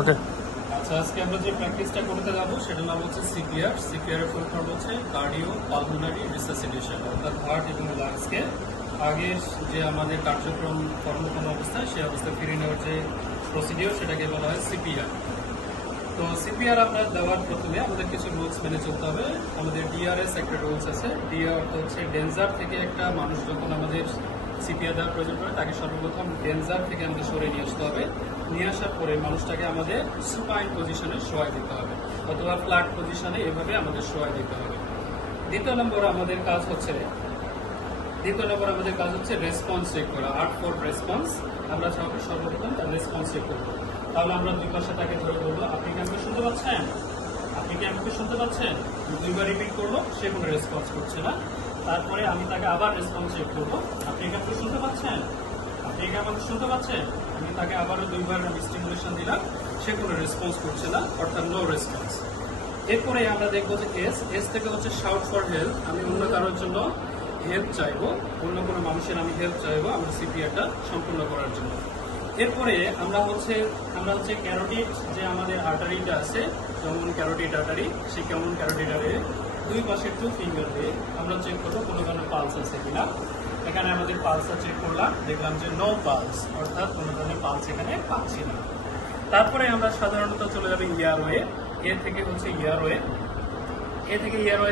ওকে। আচ্ছা, আজকে আমরা যে প্র্যাকটিসটা করতে যাবো সেটার নাম হচ্ছে সিপিআর। সিপিআর এর ফুল ফর্ম হচ্ছে কার্ডিও পালমোনারি রিসাসিটেশন, অর্থাৎ হার্ট এবং লাংসকে আগের যে আমাদের কার্যক্রম কর্মক্ষম অবস্থায় সেই অবস্থায় ফিরিয়ে নেওয়ার যে প্রসিডিওর সেটাকে বলা হয় সিপিআর। তো সিপিআর আমরা দেওয়ার প্রথমে আমাদের কিছু রুলস মেনে চলতে হবে। আমাদের ডিআরএস একটা রুলস আছে। ডিআর অর্থ হচ্ছে ডেঞ্জার থেকে একটা মানুষ যখন আমাদের সিপিআর দেওয়ার প্রয়োজন পড়ে তাকে সর্বপ্রথম ডেঞ্জার থেকে আমাদের সরে নিয়ে আসতে হবে। নিয়ে আসার পরে মানুষটাকে আমাদের সুপাইন পজিশনে শোয়াই দিতে হবে অথবা ফ্ল্যাট পজিশনে এভাবে আমাদের শোয়াই দিতে হবে। দ্বিতীয় নম্বর আমাদের কাজ হচ্ছে রেসপন্স চেক করা। আর্ট ফর রেসপন্স, আমরা সর্বপ্রথম তার রেসপন্স চেক করবো। তাহলে আমরা দুই পাশে তাকে ধরে বলবো, আপনি কি আমাকে শুনতে পাচ্ছেন? আপনি কি আমাকে শুনতে পাচ্ছেন? দুইবার রিপিট করবো, সে কোনো রেসপন্স করছে না। তারপরে আমি তাকে আবার রেসপন্স চেক করবো, আপনি কি আমাকে শুনতে পাচ্ছেন? আপনি কি আমাকে শুনতে পাচ্ছেন? আমি তাকে আবারও দুইবার আমি স্টিমুলেশন দিলাম, সে কোনো রেসপন্স করছে না, অর্থাৎ নো রেসপন্স। এরপরে আমরা দেখবো যে এস থেকে হচ্ছে শাউট ফর হেল্প। আমি অন্য কারোর জন্য হেল্প চাইবো, অন্য কোনো মানুষের আমি হেল্প চাইবো আমার সিপিআরটা সম্পূর্ণ করার জন্য। এরপরে আমরা হচ্ছে ক্যারোটিড যে আমাদের আর্টারিটা আছে, যেমন ক্যারোটিড আর্টারি, সেই কেমন ক্যারোটিড আর্টারি দুই পাশে 2 ফিঙ্গার দিয়ে আমরা চেক করবো কোনো ধরনের পালস আছে কিনা। এখানে আমাদের পালসটা চেক করলাম, দেখলাম যে নো পালস, অর্থাৎ কোনো ধরনের পালস এখানে পাচ্ছি না। তারপরে আমরা সাধারণত চলে যাবে ইয়ারওয়ে। এ থেকে হচ্ছে ইয়ারওয়ে।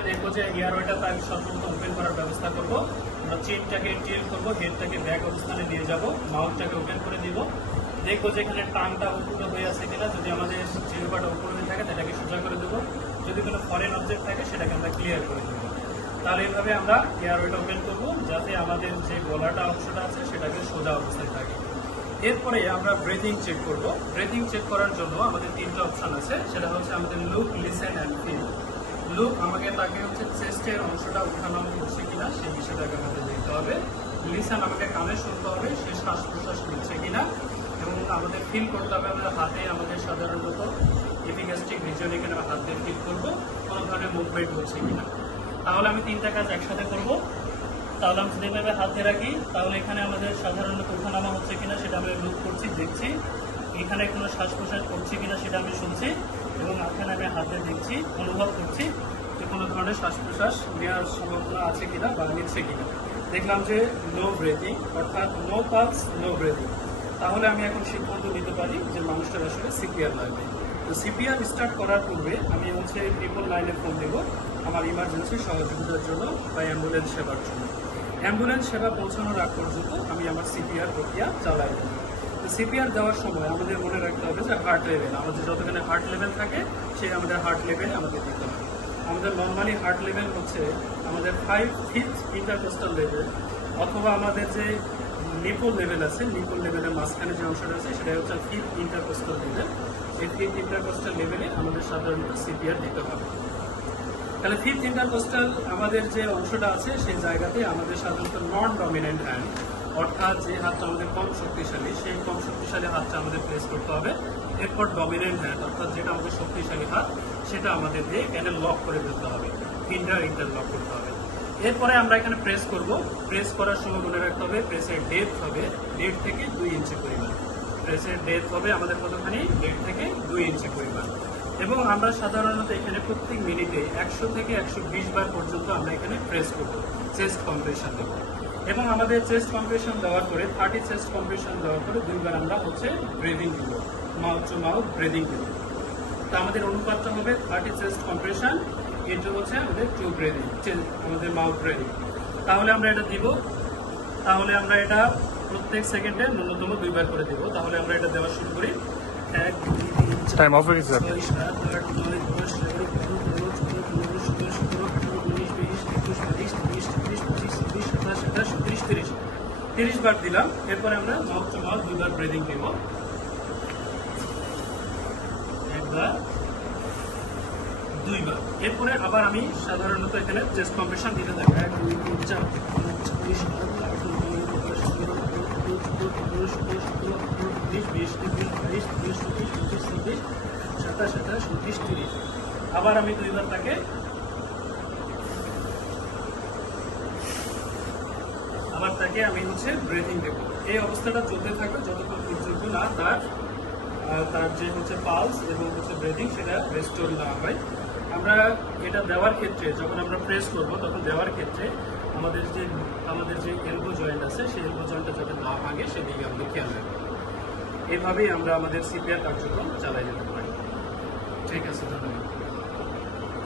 দেখবো যে ইয়ারওয়েটা তার সর্বপ্রথম ওপেন করার ব্যবস্থা করবো। আমরা চিনটাকে টিল করবো, হেডটাকে ব্যাক অবস্থানে নিয়ে যাব, মাউথটাকে ওপেন করে দিব। দেখবো যে এখানে টাংটা উপরে হয়ে আছে কিনা। যদি আমাদের জিহ্বাটা উপরে হয়ে থাকে সেটাকে সোজা করে দেবো, যদি কোনো ফরেন অবজেক্ট থাকে সেটাকে আমরা ক্লিয়ার করে দেবো। তাহলে এইভাবে আমরা এয়ারওয়েটা ওপেন করবো যাতে আমাদের যে গলাটা অংশটা আছে সেটাকে সোজা অবস্থায় থাকে। এরপরে আমরা ব্রেথিং চেক করব। ব্রেথিং চেক করার জন্য আমাদের 3টা অপশন আছে, সেটা হচ্ছে আমাদের look, listen and feel. Look, তাকে হচ্ছে চেস্টের অংশটা ওঠানামা করছে কিনা সেই বিষয়টাকে আমাদের দেখতে হবে। লিসেন, আমাকে কানে শুনতে হবে সে শ্বাস প্রশ্বাস করছে কিনা। এবং আমাদের ফিল করতে হবে আমাদের হাতে, আমাদের সাধারণত এপিগ্যাস্ট্রিক রিজিয়ন এখানে হাত দিয়ে ফিল করবো কোনো ধরনের মুভমেন্ট হচ্ছে কিনা। তাহলে আমি 3টা কাজ একসাথে করব। তাহলে আমি যদি এভাবে হাত দিয়ে রাখি, তাহলে এখানে আমাদের সাধারণত ওঠানামা হচ্ছে কিনা সেটা আমি লুক করছি, দেখছি। এখানে কোনো শ্বাস প্রশ্বাস করছে কিনা সেটা আমি শুনছি, এবং এখানে আমি হাতে দেখছি, অনুভব করছি যে কোনো ধরনের শ্বাস প্রশ্বাস নেওয়ার সম্ভাবনা আছে কিনা বা নিচ্ছে কিনা। দেখলাম যে নো ব্রেথিং, অর্থাৎ নো পালস, নো ব্রেথিং। তাহলে আমি এখন সিদ্ধান্ত নিতে পারি যে মানুষটার আসলে সিপিআর লাগবে। তো সিপিআর স্টার্ট করার পূর্বে আমি হচ্ছে 999-এ ফোন দেবো আমার ইমার্জেন্সি সহযোগিতার জন্য বা অ্যাম্বুলেন্স সেবার জন্য। অ্যাম্বুলেন্স সেবা পৌঁছানোর আগ পর্যন্ত আমি আমার সিপিআর প্রক্রিয়া চালাই দেবো। তো সিপিআর দেওয়ার সময় আমাদের মনে রাখতে হবে যে হার্ট লেভেল, আমাদের যতখানে হার্ট লেভেল থাকে সেই আমাদের হার্ট লেভেলে আমাদের দিতে হবে। আমাদের নর্মালি হার্ট লেভেল হচ্ছে আমাদের 5th ইন্টারকোস্টাল লেভেল, অথবা আমাদের যে নিপল লেভেল আছে, নিপল লেভেলের মাঝখানে যে অংশটা আছে সেটা হচ্ছে 5th ইন্টারকোস্টাল লেভেল। এই 5th ইন্টারকোস্টাল লেভেলে আমাদের সাধারণত সিপিআর দিতে হবে। তাহলে 5th ইন্টারকোস্টাল আমাদের যে অংশটা আছে সেই জায়গাতে আমাদের সাধারণত নন ডমিনেন্ট হ্যান্ড, অর্থাৎ যে হাতটা আমাদের কম শক্তিশালী সেই কম শক্তিশালী হাতটা আমাদের প্রেস করতে হবে। এরপর ডমিনেন্ট হ্যান্ড, অর্থাৎ যেটা আমাদের শক্তিশালী হাত সেটা আমাদের দিয়ে এখানে লক করে ফেলতে হবে, ইন্টারলক করতে হবে। এরপরে আমরা এখানে প্রেস করব। প্রেস করার সময় মনে রাখতে হবে প্রেসের ডেপথ হবে 1.5 থেকে 2 ইঞ্চি পরিমাণ। প্রেসের ডেপথ হবে আমাদের কতখানি? 1.5 থেকে 2 ইঞ্চি পরিমাণ। এবং আমরা সাধারণত এখানে প্রত্যেক মিনিটে 100 থেকে 120 বার পর্যন্ত আমরা এখানে প্রেস করব, চেস্ট কম্প্রেশন দেবো। এবং আমাদের চেস্ট কম্প্রেশন দেওয়ার পরে 30 চেস্ট কম্প্রেশন দেওয়ার পরে 2বার আমরা হচ্ছে ব্রিদিং দিব, মাউথ টু মাউথ ব্রিদিং দিব। তো আমাদের অনুপাতটা হবে 30 চেস্ট কম্প্রেশন ইন্টু হচ্ছে আমাদের 2 ব্রিদিং, আমাদের মাউথ ব্রিদিং। তাহলে আমরা এটা দিব। তাহলে আমরা এটা প্রত্যেক সেকেন্ডে ন্যূনতম 2বার করে দেবো। তাহলে আমরা এটা দেওয়া শুরু করি। 1, 2, 3, 4, টাইম অফ হয়ে গেছে। 6, 7, 8, 9, 10, 11, 12, 13, 14, 15, 16, 17, 18, 19, 20, 21, 22, 23, 24, 25, 26, 27, 28, 29, 30, 30 বার দিলাম। এরপরে আমরা মাউথ টু মাউথ 2বার ব্রিদিং দিব। একবার, 2বার। এরপরে আবার আমি সাধারণত এখানে চেস্ট কম্প্রেশন দিতে থাকি। 1, 2, 3, 4, 5, 6, 7, 8, 9, 10, 11, 12, 13, 14, 15, 16, 17, 18, 19, 20, 21, 22, 23, 24, 25, 26, 27, 28, 29, 30। আবার আমি 2বার তাকে আমি হচ্ছে ব্রেথিং দেবো। এই অবস্থাটা চলতে থাকবে যতক্ষণ পর্যন্ত না তার তার যে হচ্ছে পালস এবং হচ্ছে ব্রিদিং সেটা রেস্টোর না হয়। আমরা এটা দেওয়ার ক্ষেত্রে যখন আমরা প্রেস করব তখন দেওয়ার ক্ষেত্রে আমাদের যে এলবো জয়েন্ট আছে সেই এলবো জয়েন্টটা যাতে না ভাঙে সেদিকে আমরা খেয়াল রাখবো। এভাবেই আমরা আমাদের সিপিআর কার্যক্রম চালাই যেতে পারি। ঠিক আছে, ধন্যবাদ।